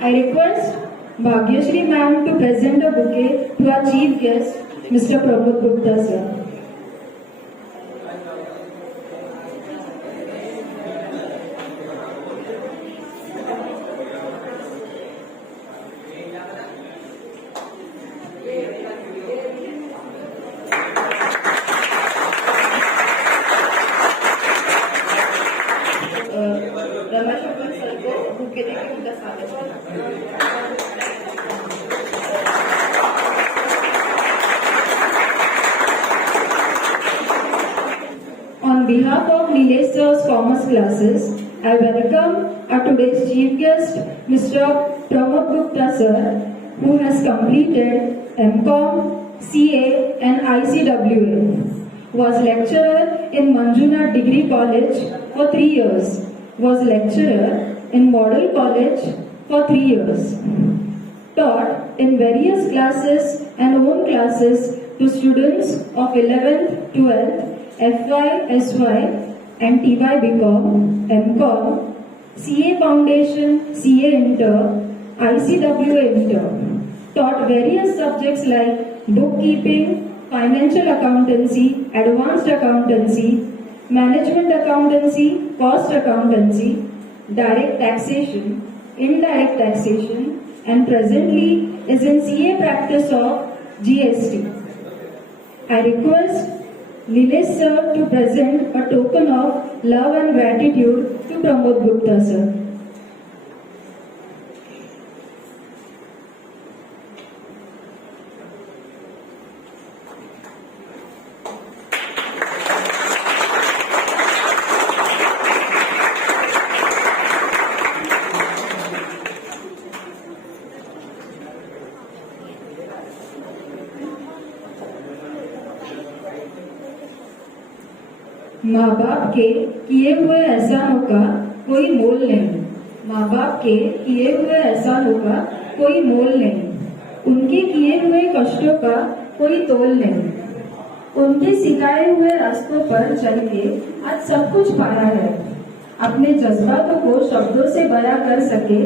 I request Bhagyashree ma'am to present a bouquet to our chief guest, Mr. Pramod Gupta sir. Ramashankar sir को bouquet देके उनका स्वागत करें। On behalf of Nilesh sir's commerce classes, I welcome our today's chief guest, Mr. Pramod Gupta sir, who has completed MCom, CA and ICWA. Was lecturer in Manjunath Degree College for 3 years. Was lecturer in Model College for 3 years. Taught in various classes and own classes to students of 11th, 12th, FY, SY and TY BCom, MCom, CA Foundation, CA Inter, ICWA Inter. Taught various subjects like bookkeeping, financial accountancy, advanced accountancy, management accountancy, cost accountancy, direct taxation, indirect taxation, and presently is in CA practice of GST. I request Nilesh sir to present a token of love and gratitude to Pramod Gupta sir. माँ बाप के किए हुए एहसानों का कोई मोल नहीं। माँ बाप के किए हुए एहसानों का कोई मोल नहीं। उनके किए हुए कष्टों का कोई तोल नहीं। उनके सिखाए हुए रास्तों पर चल के आज सब कुछ पाया है। अपने जज्बातों को शब्दों से बयां कर सके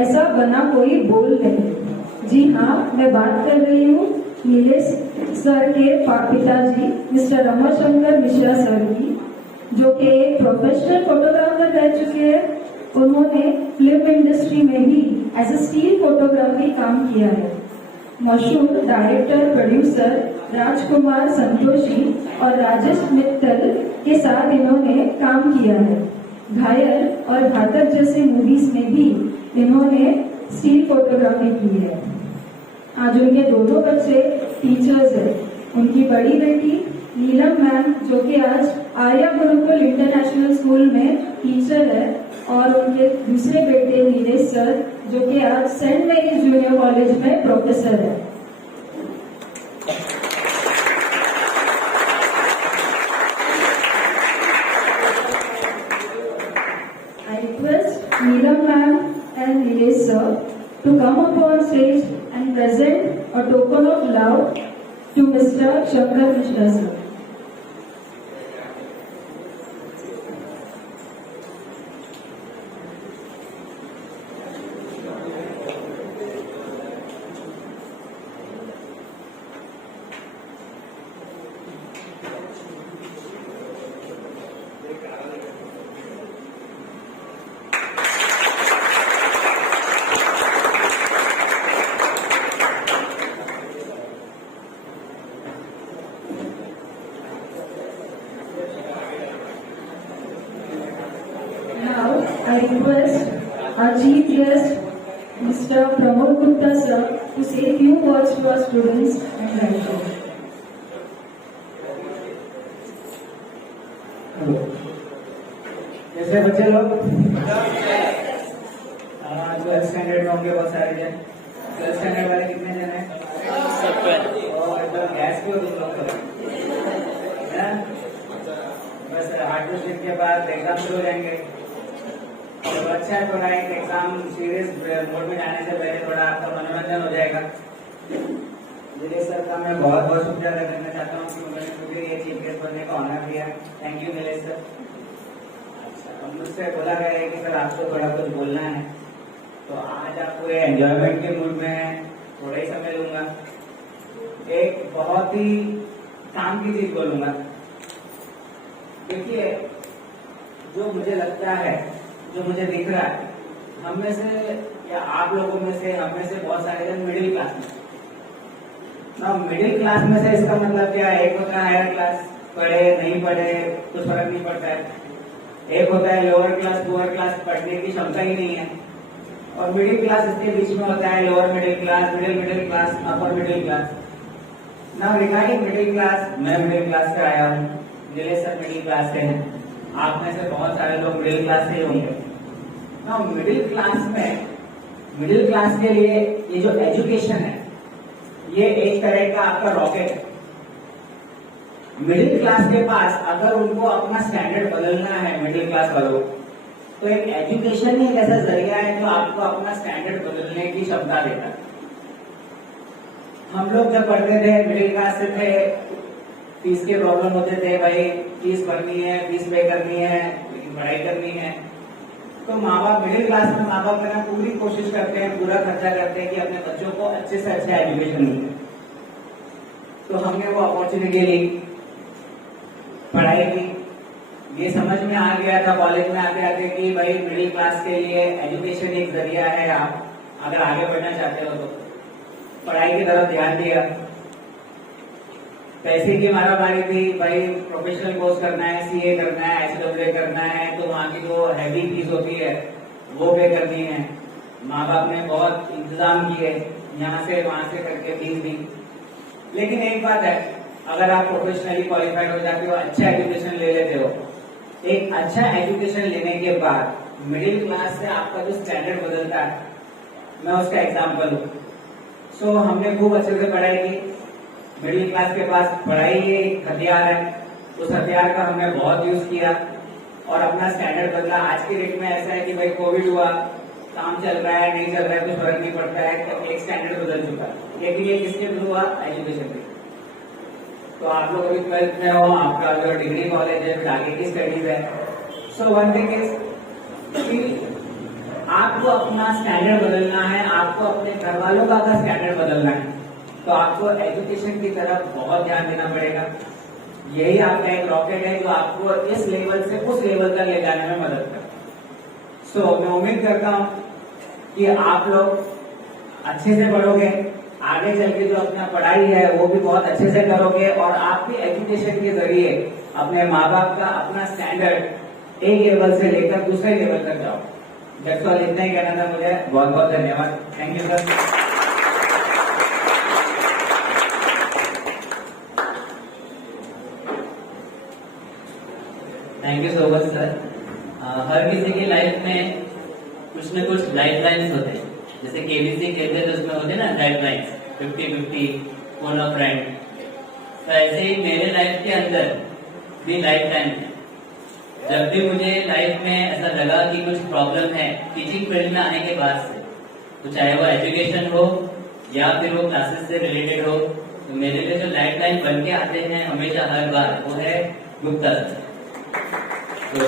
ऐसा बना कोई बोल नहीं। जी हाँ, मैं बात कर रही हूँ नीलेश सर के पिताजी मिस्टर रमाशंकर मिश्रा सर की, जो कि एक प्रोफेशनल फोटोग्राफर रह चुके हैं। उन्होंने फिल्म इंडस्ट्री में भी एज ए स्टील फोटोग्राफी काम किया है। मशहूर डायरेक्टर प्रोड्यूसर राजकुमार संतोषी और राजेश मित्तल के साथ इन्होंने काम किया है। घायल और घातक जैसे मूवीज में भी इन्होंने स्टील फोटोग्राफी की है। आज उनके दोनों बच्चे टीचर्स हैं। उनकी बड़ी बेटी नीलम मैम, जो कि आज आर्या गुरुकुल इंटरनेशनल स्कूल में टीचर है, और उनके दूसरे बेटे नीलेश सर, जो कि आज सेंट मेरीज जूनियर कॉलेज में प्रोफेसर है। I request Neelam ma'am and Nilesh sir to come up on stage and present a token of love to Mr. Shankar Mishra sir. I request our chief guest, Mr. Pramod Gupta sir, to say a few words to our students and lecturers. कैसे बच्चे लोग? Twelfth standard में होंगे बहुत सारे जन। Twelfth standard वाले कितने जन हैं? गैस को तुम लोग बस 8 के बाद एग्जाम शुरू हो जाएंगे। तो अच्छा है, थोड़ा एक एग्जाम सीरियस मोड में जाने से पहले थोड़ा आपका मनोरंजन हो जाएगा। नीलेश सर का मैं बहुत बहुत शुक्रिया अदा करना चाहता हूँ कि उन्होंने मुझे ये चीफ गेस्ट बनने का ऑनर दिया। Thank you Nilesh sir. अच्छा, मुझसे बोला गया है कि सर आपको थोड़ा कुछ बोलना है, तो आज आपको पूरे एंजॉयमेंट के मूड में हैं, थोड़ा ही समय लूंगा। एक बहुत ही काम की चीज बोलूंगा। देखिए, जो मुझे लगता है, जो मुझे दिख रहा है, हम में से या आप लोगों में से, हम में से बहुत सारे जन मिडिल क्लास में। ना मिडिल क्लास में से इसका मतलब क्या है? एक होता है हायर क्लास, पढ़े नहीं पढ़े कुछ फर्क नहीं पड़ता है। एक होता है लोअर क्लास, पुअर क्लास, पढ़ने की क्षमता ही नहीं है। और मिडिल क्लास इसके बीच में होता है, lower middle class, middle class, upper middle class. ना रिगार्डिंग मिडिल क्लास, मैं मिडिल क्लास से आया हूँ, नीलेश सर मिडिल क्लास से हैं, आप में से बहुत सारे लोग मिडिल क्लास से ही होंगे। ना मिडिल क्लास में, मिडिल क्लास के लिए ये जो एजुकेशन है, ये एक तरह का आपका रॉकेट है। मिडिल क्लास के पास अगर उनको अपना स्टैंडर्ड बदलना है, मिडिल क्लास वालों, तो एक एजुकेशन ही एक ऐसा जरिया है जो आपको अपना स्टैंडर्ड बदलने की क्षमता देता है। हम लोग जब पढ़ते थे, मिडिल क्लास से थे, फीस के प्रॉब्लम होते थे, भाई फीस भरनी है, फीस पे करनी है, लेकिन पढ़ाई करनी है। तो माँ बाप, मिडिल क्लास में माँ बाप करना पूरी कोशिश करते हैं, पूरा खर्चा करते हैं कि अपने बच्चों को अच्छे से अच्छा एजुकेशन मिले। तो हमने वो अपॉर्चुनिटी ली, पढ़ाई की, ये समझ में आ गया था कॉलेज में आते आते कि भाई मिडिल क्लास के लिए एजुकेशन एक जरिया है। आप अगर आगे बढ़ना चाहते हो तो पढ़ाई की तरफ ध्यान दिया। पैसे की मारामारी थी, भाई प्रोफेशनल कोर्स करना है, सीए करना है, एसडब्ल्यू करना है, तो वहाँ की जो हैवी फीस होती है वो पे करनी है। माँ बाप ने बहुत इंतजाम किए, यहाँ से वहां से करके फीस दी। लेकिन एक बात है, अगर आप प्रोफेशनली क्वालिफाइड हो जाते हो, अच्छा एजुकेशन ले लेते हो, एक अच्छा एजुकेशन लेने के बाद मिडिल क्लास से आपका जो स्टैंडर्ड बदलता है, मैं उसका एग्जाम्पल हूँ। सो हमने खूब अच्छे से पढ़ाई की। मिडिल क्लास के पास पढ़ाई एक हथियार है, उस हथियार का हमने बहुत यूज किया और अपना स्टैंडर्ड बदला। आज की डेट में ऐसा है कि भाई कोविड हुआ, काम चल रहा है नहीं चल रहा है कुछ फर्क नहीं पड़ता है, तो एक स्टैंडर्ड बदल चुका है। लेकिन ये किसके थ्रू हुआ? एजुकेशन पे। तो आप लोग अभी 12th में हो, आपका जो डिग्री कॉलेज है, फिर आगे की स्टडीज है। सो वन थिंग इज कि आपको अपना स्टैंडर्ड बदलना है, आपको अपने घर वालों का अगर स्टैंडर्ड बदलना है तो आपको एजुकेशन की तरफ बहुत ध्यान देना पड़ेगा। यही आपका एक रॉकेट है जो आपको इस लेवल से उस लेवल तक ले जाने में मदद करता है। सो मैं उम्मीद करता हूं कि आप लोग अच्छे से पढ़ोगे, आगे चल के जो अपना पढ़ाई है वो भी बहुत अच्छे से करोगे और आपकी एजुकेशन के जरिए अपने माँ बाप का अपना स्टैंडर्ड एक लेवल से लेकर दूसरे लेवल तक जाओ। दैट्स ऑल, इतना ही कहना था मुझे। बहुत बहुत धन्यवाद। Thank you sir. Thank you so much sir. हर किसी की लाइफ में कुछ न कुछ लाइफ लाइन्स होते हैं, जैसे केबीसी कहते हैं तो उसमें होते हैं ना लाइफ लाइन्स, 50-50, फोन अ फ्रेंड। तो ऐसे ही मेरे लाइफ के अंदर भी लाइफ लाइन है। जब भी मुझे लाइफ में ऐसा लगा कि कुछ प्रॉब्लम है टीचिंग फील्ड में आने के बाद से, तो चाहे वो एजुकेशन हो या फिर वो क्लासेस से रिलेटेड हो, तो मेरे लिए जो लाइफ लाइन बन के आते हैं हमेशा हर बार, वो है गुप्ता सर। तो